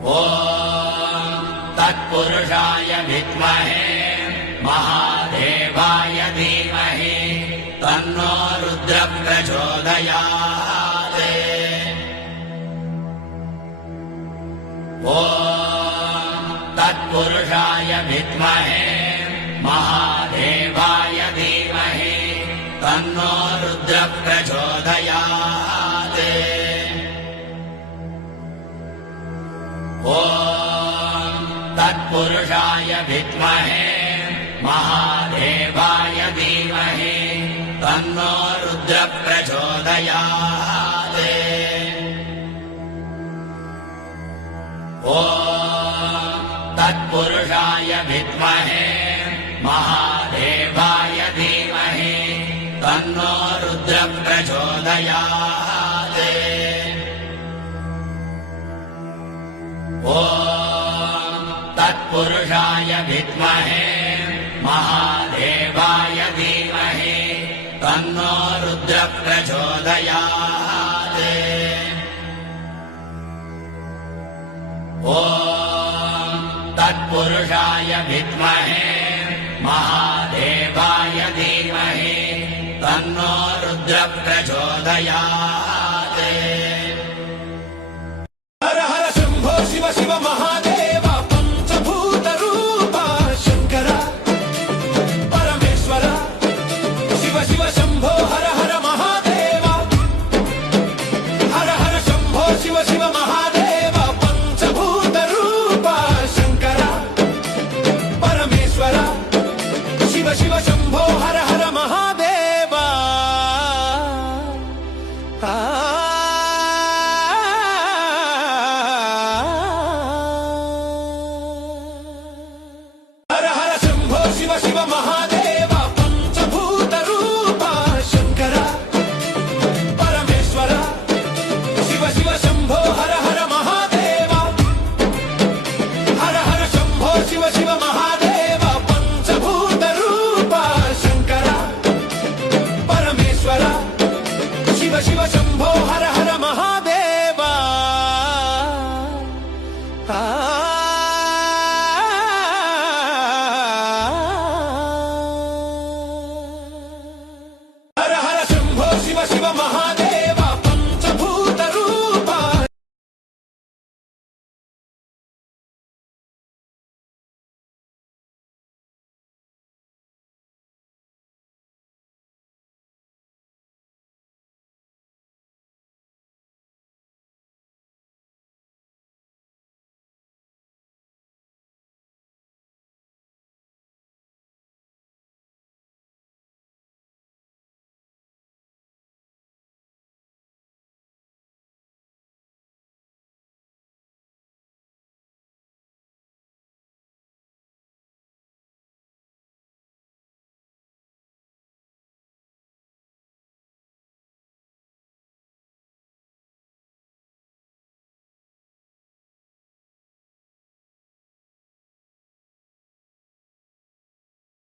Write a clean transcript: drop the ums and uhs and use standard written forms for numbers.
ॐ तत्पुरुषाय विद्महे महादेवाय धीमहि तन्नो रुद्रः प्रचोदयात्। ॐ तत्पुरुषाय विद्महे महादेवाय धीमहि तन्नो रुद्रः प्रचोदयात्। ॐ तत्पुरुषाय विद्महे महादेवाय धीमहि तन्नो रुद्रः प्रचोदयात्। ॐ तत्पुरुषाय विद्महे महादेवाय धीमहि तन्नो रुद्रः प्रचोदयात्। ॐ तत्पुरुषाय विद्महे महादेवाय धीमहि तन्नो रुद्रः प्रचोदयात्। ॐ तत्पुरुषाय विद्महे महादेवाय धीमहि तन्नो रुद्रः प्रचोदयात्।